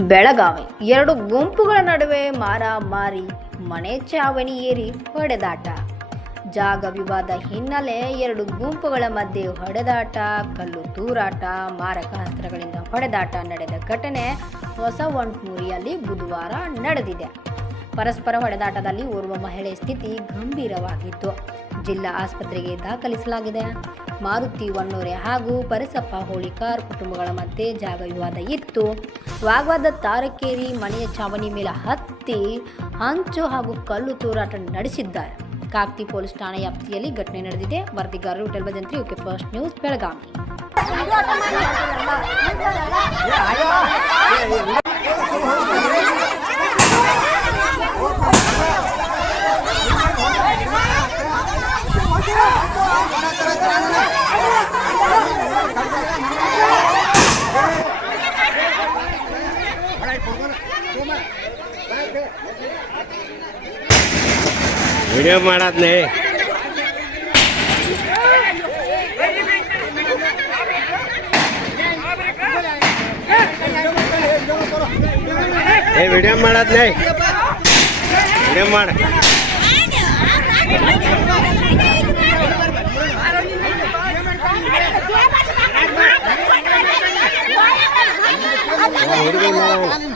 ಬೆಳಗಾವಿ. ಎರಡು ಗುಂಪುಗಳ ನಡುವೆ ಮಾರಾಮಾರಿ, ಮನೆ ಚಾವಣಿ ಏರಿ ಹೊಡೆದಾಟ. ಜಾಗ ವಿವಾದ ಹಿನ್ನೆಲೆ ಎರಡು ಗುಂಪುಗಳ ಮಧ್ಯೆ ಹೊಡೆದಾಟ, ಕಲ್ಲು ತೂರಾಟ ಮಾರಕ ಅಸ್ತ್ರಗಳಿಂದ ಹೊಡೆದಾಟ ನಡೆದ ಘಟನೆ ಹೊಸ ಒಂಟ್ಮೂರಿಯಲ್ಲಿ ಬುಧವಾರ ನಡೆದಿದೆ. ಪರಸ್ಪರ ಹೊಡೆದಾಟದಲ್ಲಿ ಓರ್ವ ಮಹಿಳೆ ಸ್ಥಿತಿ ಗಂಭೀರವಾಗಿತ್ತು. ಜಿಲ್ಲಾ ಆಸ್ಪತ್ರೆಗೆ ದಾಖಲಿಸಲಾಗಿದೆ. ಮಾರುತಿ ವಣ್ಣೂರೆ ಹಾಗೂ ಪರಸಪ್ಪ ಹೋಳಿಕಾರ್ ಕುಟುಂಬಗಳ ಮಧ್ಯೆ ಜಾಗ ವಿವಾದ ಇತ್ತು. ವಾಗ್ವಾದ ತಾರಕೇರಿ, ಮನೆಯ ಚಾವಣಿ ಮೇಲೆ ಹತ್ತಿ ಹಂಚು ಹಾಗೂ ಕಲ್ಲು ತೂರಾಟ ನಡೆಸಿದ್ದಾರೆ. ಕಾಕ್ತಿ ಪೊಲೀಸ್ ಠಾಣೆ ವ್ಯಾಪ್ತಿಯಲ್ಲಿ ಘಟನೆ ನಡೆದಿದೆ. ವರದಿಗಾರರು Vittal Bhajantri UK first news, Belagavi. Video ಮಾಡದ್ನೇ ಏ ವಿಡಿಯೋ ಮಾಡದ್ನೇ ವಿಡಿಯೋ ಮಾಡ no.